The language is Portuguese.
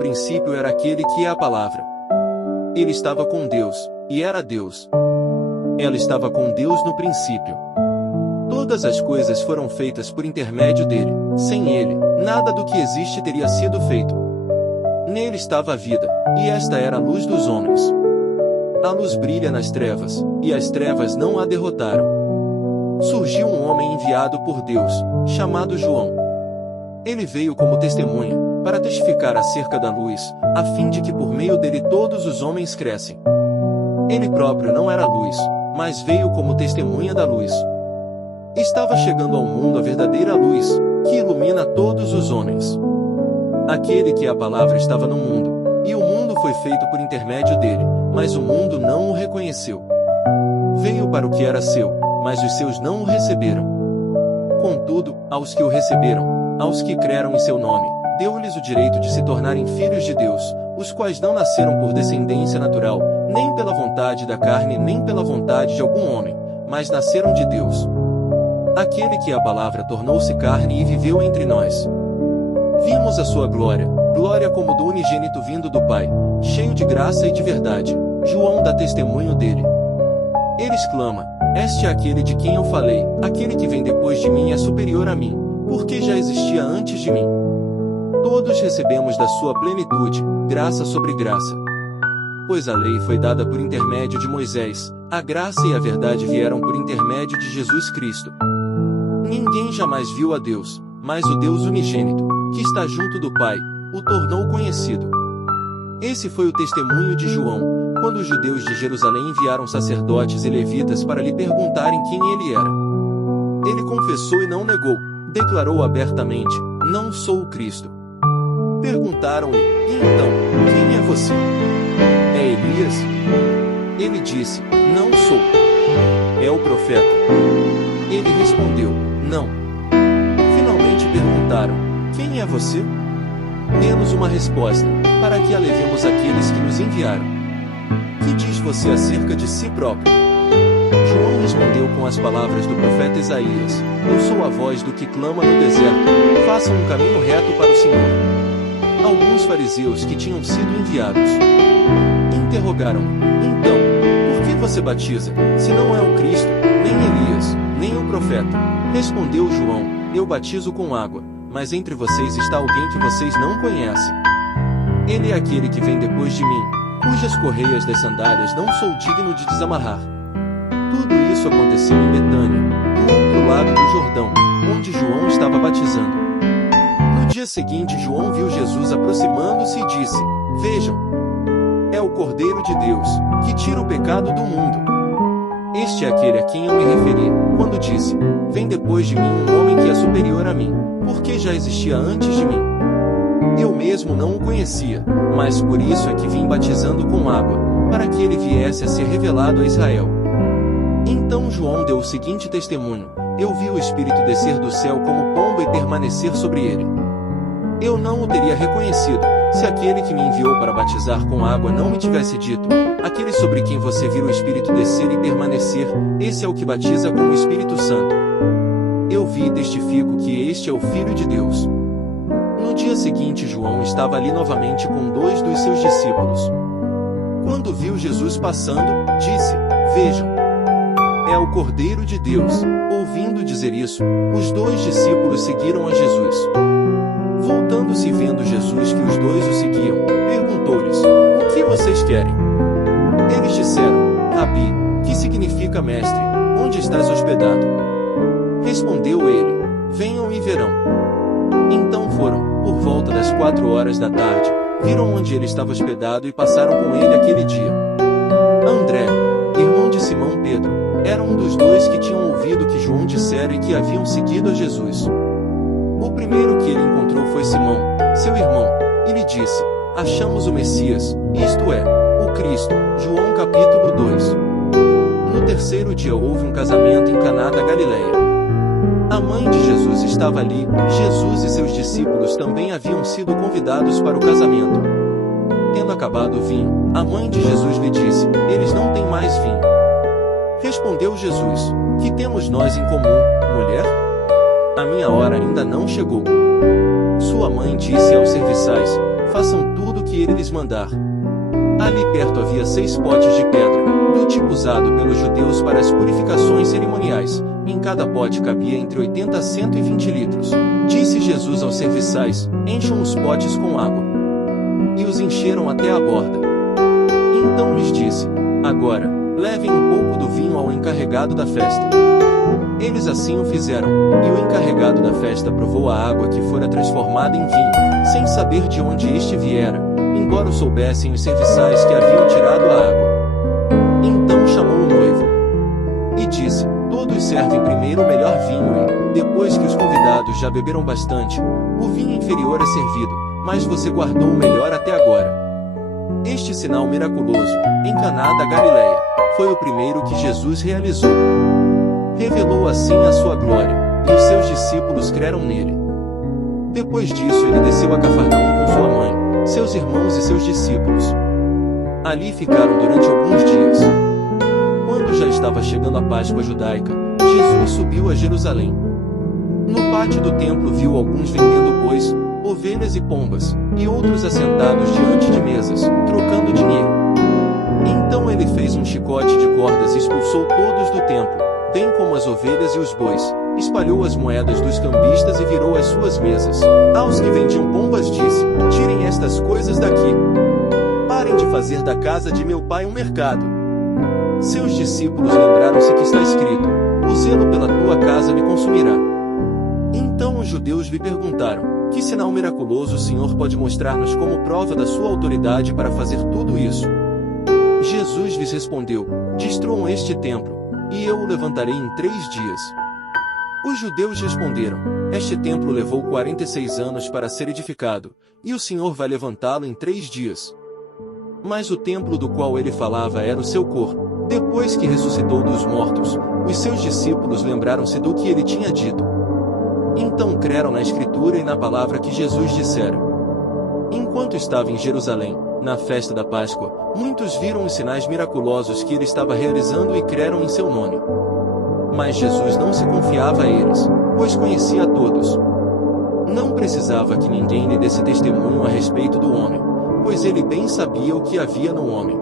princípio era aquele que é a palavra. Ele estava com Deus, e era Deus. Ela estava com Deus no princípio. Todas as coisas foram feitas por intermédio dele. Sem ele, nada do que existe teria sido feito. Nele estava a vida, e esta era a luz dos homens. A luz brilha nas trevas, e as trevas não a derrotaram. Surgiu um homem enviado por Deus, chamado João. Ele veio como testemunha, para testificar acerca da luz, a fim de que por meio dele todos os homens crescem. Ele próprio não era luz, mas veio como testemunha da luz. Estava chegando ao mundo a verdadeira luz, que ilumina todos os homens. Aquele que é a palavra estava no mundo, e o mundo foi feito por intermédio dele, mas o mundo não o reconheceu. Veio para o que era seu, mas os seus não o receberam. Contudo, aos que o receberam, aos que creram em seu nome, deu-lhes o direito de se tornarem filhos de Deus, os quais não nasceram por descendência natural, nem pela vontade da carne nem pela vontade de algum homem, mas nasceram de Deus. Aquele que é a palavra tornou-se carne e viveu entre nós. Vimos a sua glória, glória como do unigênito vindo do Pai, cheio de graça e de verdade. João dá testemunho dele. Ele exclama: este é aquele de quem eu falei, aquele que vem depois de mim é superior a mim, porque já existia antes de mim. Todos recebemos da sua plenitude, graça sobre graça. Pois a lei foi dada por intermédio de Moisés, a graça e a verdade vieram por intermédio de Jesus Cristo. Ninguém jamais viu a Deus, mas o Deus unigênito, que está junto do Pai, o tornou conhecido. Esse foi o testemunho de João, quando os judeus de Jerusalém enviaram sacerdotes e levitas para lhe perguntarem quem ele era. Ele confessou e não negou, declarou abertamente: não sou o Cristo. Perguntaram-lhe: e então, quem é você? É Elias? Ele disse: não sou. É o profeta? Ele respondeu: não. Finalmente perguntaram: quem é você? Dê-nos uma resposta, para que a levemos àqueles que nos enviaram. Que diz você acerca de si próprio? João respondeu com as palavras do profeta Isaías: eu sou a voz do que clama no deserto, façam um caminho reto para o Senhor. Alguns fariseus que tinham sido enviados interrogaram: então, por que você batiza, se não é o Cristo, nem Elias, nem o profeta? Respondeu João: eu batizo com água, mas entre vocês está alguém que vocês não conhecem. Ele é aquele que vem depois de mim, cujas correias das sandálias não sou digno de desamarrar. Tudo isso aconteceu em Betânia, do outro lado do Jordão, onde João estava batizando. No dia seguinte João viu Jesus aproximando-se e disse: vejam, é o Cordeiro de Deus, que tira o pecado do mundo. Este é aquele a quem eu me referi, quando disse: vem depois de mim um homem que é superior a mim, porque já existia antes de mim. Eu mesmo não o conhecia, mas por isso é que vim batizando com água, para que ele viesse a ser revelado a Israel. Então João deu o seguinte testemunho: eu vi o Espírito descer do céu como pomba e permanecer sobre ele. Eu não o teria reconhecido, se aquele que me enviou para batizar com água não me tivesse dito: aquele sobre quem você vira o Espírito descer e permanecer, esse é o que batiza com o Espírito Santo. Eu vi e testifico que este é o Filho de Deus. No dia seguinte João estava ali novamente com 2 dos seus discípulos. Quando viu Jesus passando, disse: vejam, é o Cordeiro de Deus. Ouvindo dizer isso, os 2 discípulos seguiram a Jesus. Voltando-se e vendo Jesus que os 2 o seguiam, perguntou-lhes: o que vocês querem? Eles disseram: Rabi, que significa mestre, onde estás hospedado? Respondeu ele: venham e verão. Então foram, por volta das 4 horas da tarde, viram onde ele estava hospedado e passaram com ele aquele dia. André, irmão de Simão Pedro, era um dos 2 que tinham ouvido o que João dissera e que haviam seguido a Jesus. O primeiro que ele encontrou foi Simão, seu irmão, e lhe disse: achamos o Messias, isto é, o Cristo. João capítulo 2. No terceiro dia houve um casamento em Caná da Galileia. A mãe de Jesus estava ali, Jesus e seus discípulos também haviam sido convidados para o casamento. Tendo acabado o vinho, a mãe de Jesus lhe disse: eles não têm mais vinho. Respondeu Jesus: que temos nós em comum, mulher? A minha hora ainda não chegou. Sua mãe disse aos serviçais: façam tudo ele lhes mandar. Ali perto havia 6 potes de pedra, do tipo usado pelos judeus para as purificações cerimoniais. Em cada pote cabia entre 80 a 120 litros. Disse Jesus aos serviçais: encham os potes com água. E os encheram até a borda. Então lhes disse: agora, levem um pouco do vinho ao encarregado da festa. Eles assim o fizeram, e o encarregado da festa provou a água que fora transformada em vinho, sem saber de onde este viera, embora o soubessem os serviçais que haviam tirado a água. Então chamou o noivo e disse: todos servem primeiro o melhor vinho e, depois que os convidados já beberam bastante, o vinho inferior é servido, mas você guardou o melhor até agora. Este sinal miraculoso, em Caná da Galileia, foi o primeiro que Jesus realizou. Revelou assim a sua glória, e os seus discípulos creram nele. Depois disso ele desceu a Cafarnaum com sua mãe, seus irmãos e seus discípulos. Ali ficaram durante alguns dias. Quando já estava chegando a Páscoa judaica, Jesus subiu a Jerusalém. No pátio do templo viu alguns vendendo bois, ovelhas e pombas, e outros assentados diante de mesas, trocando dinheiro. Então ele fez um chicote de cordas e expulsou todos do templo, bem como as ovelhas e os bois, espalhou as moedas dos cambistas e virou as suas mesas. Aos que vendiam pombas disse: tirem estas coisas daqui. Parem de fazer da casa de meu pai um mercado. Seus discípulos lembraram-se que está escrito: o zelo pela tua casa me consumirá. Então os judeus lhe perguntaram: que sinal miraculoso o Senhor pode mostrar-nos como prova da sua autoridade para fazer tudo isso? Jesus lhes respondeu: destruam este templo, e eu o levantarei em 3 dias. Os judeus responderam: este templo levou 46 anos para ser edificado, e o Senhor vai levantá-lo em 3 dias. Mas o templo do qual ele falava era o seu corpo. Depois que ressuscitou dos mortos, os seus discípulos lembraram-se do que ele tinha dito. Então creram na Escritura e na palavra que Jesus dissera. Enquanto estava em Jerusalém, na festa da Páscoa, muitos viram os sinais miraculosos que ele estava realizando e creram em seu nome. Mas Jesus não se confiava a eles, pois conhecia a todos. Não precisava que ninguém lhe desse testemunho a respeito do homem, pois ele bem sabia o que havia no homem.